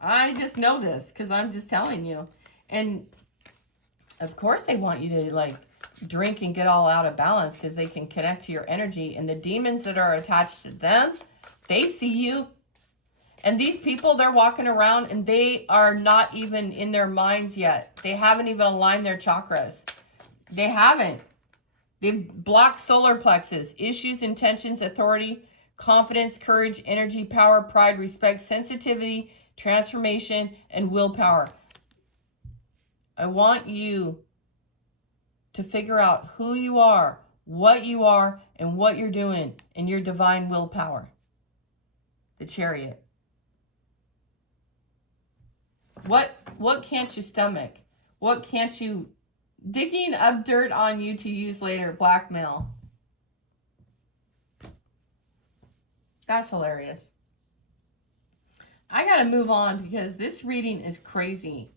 I just know this because I'm just telling you. And of course they want you to like drink and get all out of balance because they can connect to your energy. And the demons that are attached to them, they see you. And these people, they're walking around and they are not even in their minds yet. They haven't even aligned their chakras. They haven't. They've blocked solar plexus, issues, intentions, authority, confidence, courage, energy, power, pride, respect, sensitivity, transformation, and willpower. I want you to figure out who you are, and what you're doing in your divine willpower. The Chariot. What can't you stomach? What can't you... Digging up dirt on you to use later. Blackmail. That's hilarious. I gotta move on because this reading is crazy.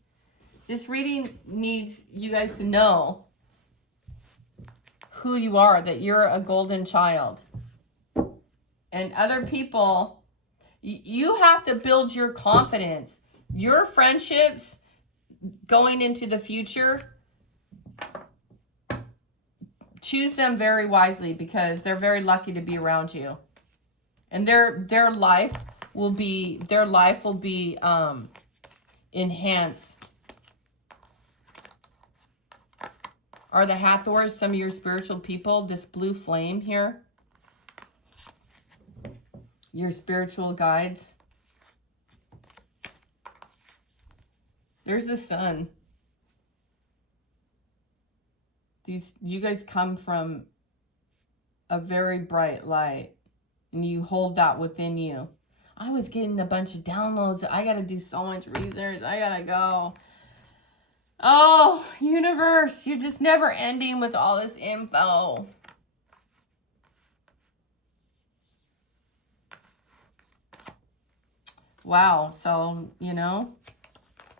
This reading needs you guys to know who you are, that you're a golden child. And other people, you have to build your confidence. Your friendships going into the future, choose them very wisely because they're very lucky to be around you. And their life will be enhanced. Are the Hathors some of your spiritual people? This blue flame here. Your spiritual guides. There's the sun. You guys come from a very bright light and you hold that within you. I was getting a bunch of downloads. I got to do so much research. I got to go. Oh, universe, you're just never ending with all this info. Wow. So,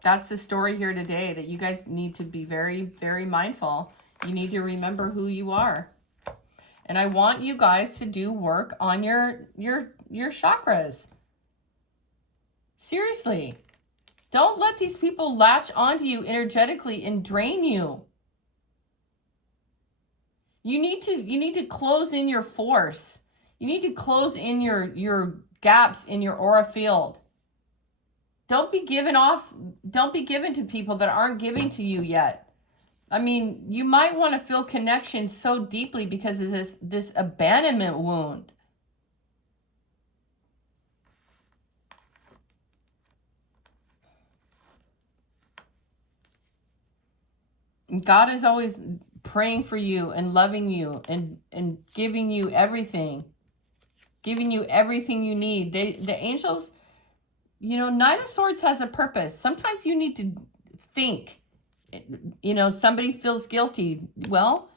that's the story here today, that you guys need to be very, very mindful. You need to remember who you are. And I want you guys to do work on your chakras. Seriously. Don't let these people latch onto you energetically and drain you. You need to close in your force. You need to close in your gaps in your aura field. Don't be given to people that aren't giving to you yet. I mean, you might want to feel connection so deeply because of this abandonment wound. God is always praying for you and loving you and giving you everything. Giving you everything you need. The angels, Knight of Swords has a purpose. Sometimes you need to think. Somebody feels guilty. Well,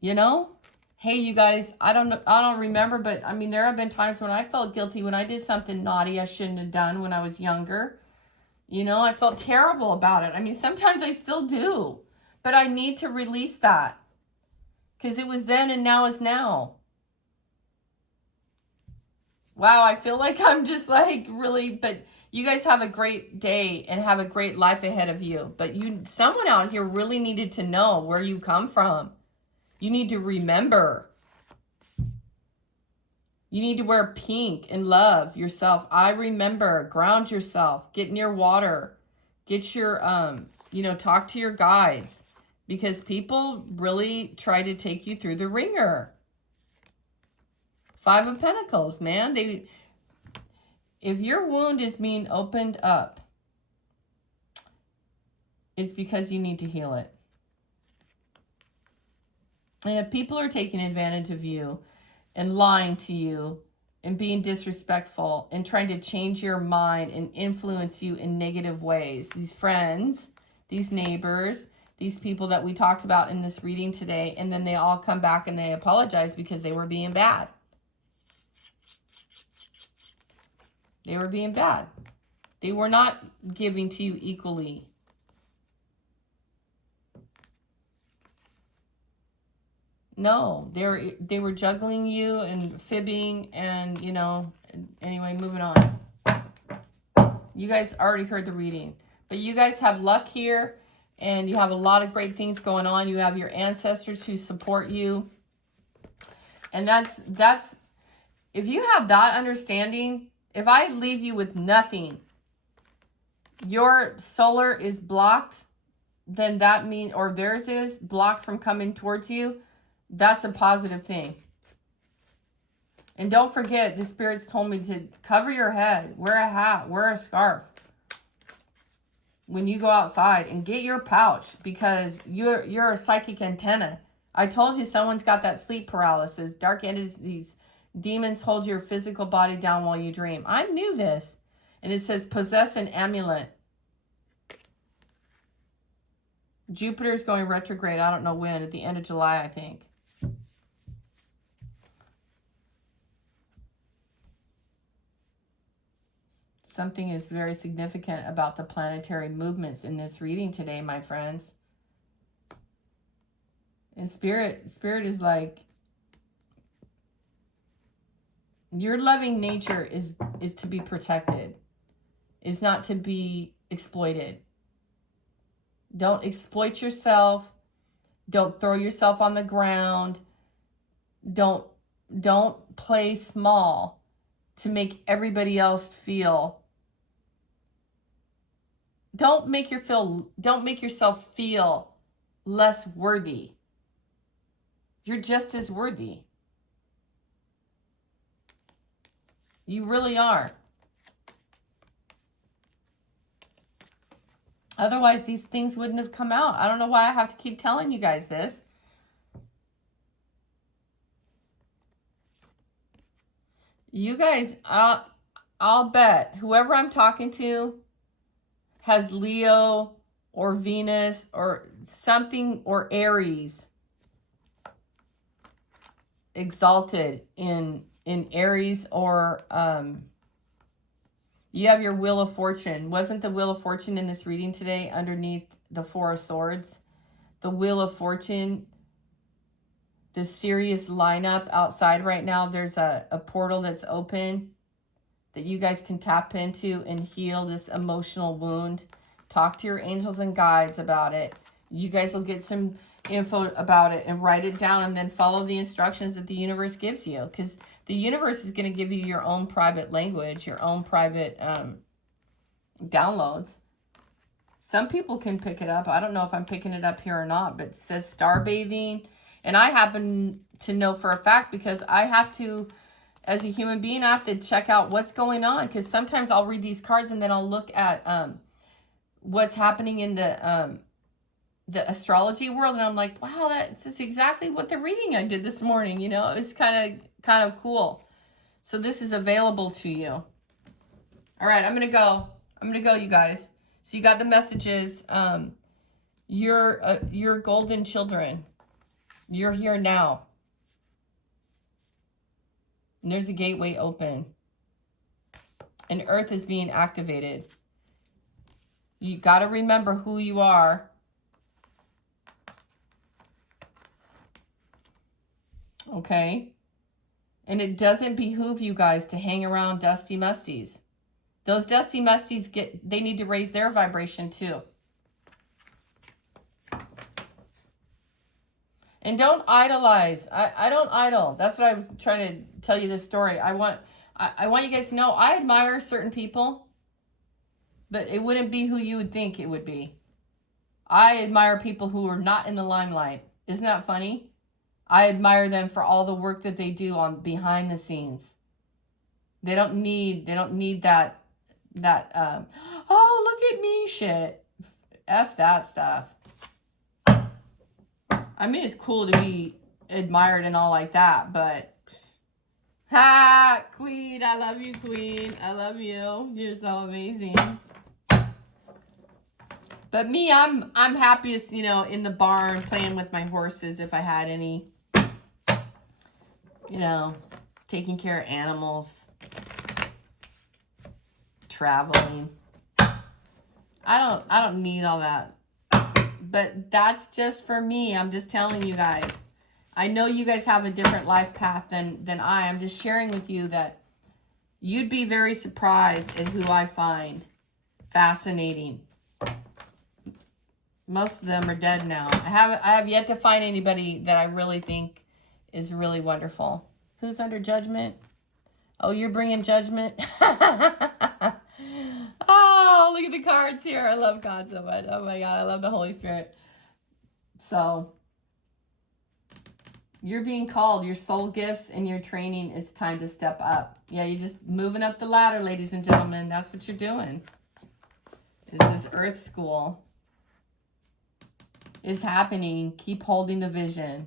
hey, you guys, I don't remember, but I mean, there have been times when I felt guilty when I did something naughty I shouldn't have done when I was younger. I felt terrible about it. I mean, sometimes I still do, but I need to release that because it was then and now is now. Wow, I feel like I'm just like really, but you guys have a great day and have a great life ahead of you. But someone out here really needed to know where you come from. You need to remember. You need to wear pink and love yourself. I remember. Ground yourself. Get near water. Get your, talk to your guides. Because people really try to take you through the ringer. 5 of Pentacles, man. If your wound is being opened up, it's because you need to heal it. And if people are taking advantage of you and lying to you and being disrespectful and trying to change your mind and influence you in negative ways, these friends, these neighbors, these people that we talked about in this reading today, and then they all come back and they apologize because they were being bad. They were being bad. They were not giving to you equally. No, they were juggling you and fibbing and, anyway, moving on. You guys already heard the reading. But you guys have luck here and you have a lot of great things going on. You have your ancestors who support you. And that's if you have that understanding, if I leave you with nothing, your solar is blocked, then that means, or theirs is blocked from coming towards you. That's a positive thing. And don't forget, the spirits told me to cover your head, wear a hat, wear a scarf when you go outside, and get your pouch because you're a psychic antenna. I told you someone's got that sleep paralysis. Dark entities, demons hold your physical body down while you dream. I knew this. And it says possess an amulet. Jupiter's going retrograde. I don't know when. At the end of July, I think. Something is very significant about the planetary movements in this reading today, my friends. And spirit is like, your loving nature is to be protected. It's not to be exploited. Don't exploit yourself. Don't throw yourself on the ground. Don't play small to make everybody else feel. Don't make yourself feel less worthy. You're just as worthy. You really are. Otherwise, these things wouldn't have come out. I don't know why I have to keep telling you guys this. You guys, I'll bet whoever I'm talking to has Leo or Venus or something, or Aries exalted in Aries or You have your Wheel of Fortune. Wasn't the Wheel of Fortune in this reading today underneath the Four of Swords? The Wheel of Fortune, the serious lineup outside right now. There's a portal that's open that you guys can tap into and heal this emotional wound. Talk to your angels and guides about it. You guys will get some info about it and write it down, and then follow the instructions that the universe gives you, because the universe is going to give you your own private language, your own private downloads. Some people can pick it up. I don't know if I'm picking it up here or not, but it says star bathing. And I happen to know for a fact, because I have to, as a human being, I have to check out what's going on. Because sometimes I'll read these cards and then I'll look at what's happening in the astrology world. And I'm like, wow, that's exactly what the reading I did this morning. You know, it's kind of cool. So this is available to you. All right, I'm going to go, you guys. So you got the messages. You're golden children. You're here now. And there's a gateway open. And Earth is being activated. You got to remember who you are. Okay? And it doesn't behoove you guys to hang around dusty musties. Those dusty musties they need to raise their vibration too. And don't idolize. I don't idol. That's what I was trying to tell you this story. I want you guys to know I admire certain people, but it wouldn't be who you would think it would be. I admire people who are not in the limelight. Isn't that funny? I admire them for all the work that they do on behind the scenes. They don't need that oh, look at me shit. F that stuff. I mean, it's cool to be admired and all like that, but ha, Queen, I love you, Queen. I love you. You're so amazing. But me, I'm happiest, you know, in the barn playing with my horses if I had any. You know, taking care of animals, traveling. I don't need all that. But that's just for me. I'm just telling you guys. I know you guys have a different life path than I. I'm just sharing with you that you'd be very surprised at who I find fascinating. Most of them are dead now. I have yet to find anybody that I really think is really wonderful. Who's under judgment? Oh, you're bringing judgment? Oh, look at the cards here. I love God so much. Oh my God, I love the Holy Spirit. So, you're being called. Your soul gifts and your training is time to step up. Yeah, you're just moving up the ladder, ladies and gentlemen. That's what you're doing. This Earth School is happening. Keep holding the vision.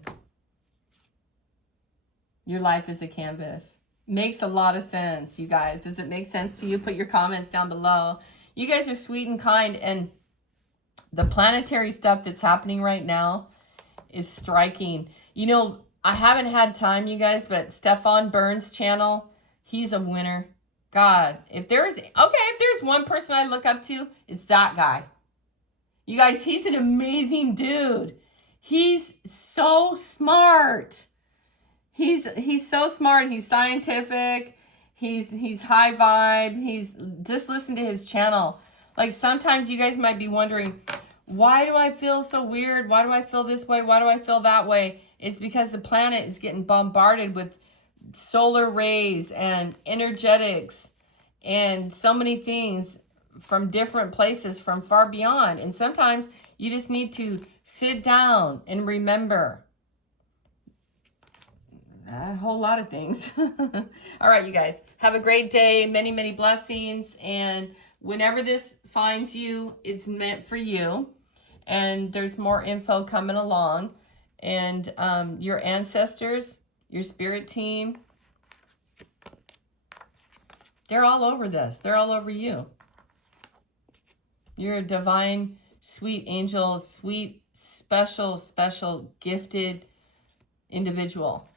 Your life is a canvas. Makes a lot of sense, you guys. Does it make sense to you? Put your comments down below. You guys are sweet and kind, and the planetary stuff that's happening right now is striking. You know, I haven't had time, you guys, but Stefan Burns' channel, he's a winner. God, if there's one person I look up to, it's that guy. You guys, he's an amazing dude. He's so smart. He's so smart. He's scientific. He's high vibe. He's just listen to his channel. Like sometimes you guys might be wondering, why do I feel so weird? Why do I feel this way? Why do I feel that way? It's because the planet is getting bombarded with solar rays and energetics and so many things from different places from far beyond. And sometimes you just need to sit down and remember a whole lot of things. All right, you guys, have a great day. Many, many blessings. And whenever this finds you, it's meant for you. And there's more info coming along. And your ancestors, your spirit team, they're all over this. They're all over you. You're a divine, sweet angel, sweet, special, gifted individual.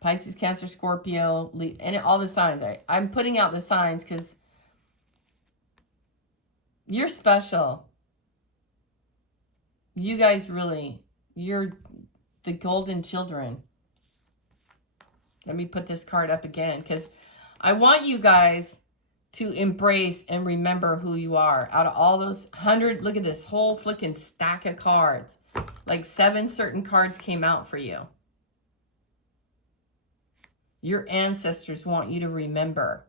Pisces, Cancer, Scorpio, and all the signs. I'm putting out the signs because You're special. You guys really, you're the golden children. Let me put this card up again because I want you guys to embrace and remember who you are. Out of all those 100, look at this whole flicking stack of cards. Like 7 certain cards came out for you. Your ancestors want you to remember.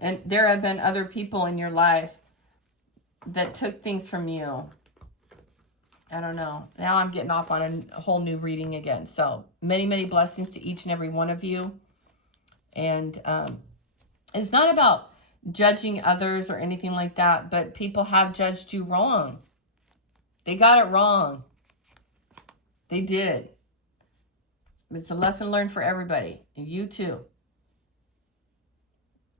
And there have been other people in your life that took things from you. I don't know. Now I'm getting off on a whole new reading again. So many, many blessings to each and every one of you. And it's not about judging others or anything like that, but people have judged you wrong. They got it wrong. They did. It's a lesson learned for everybody. And you too.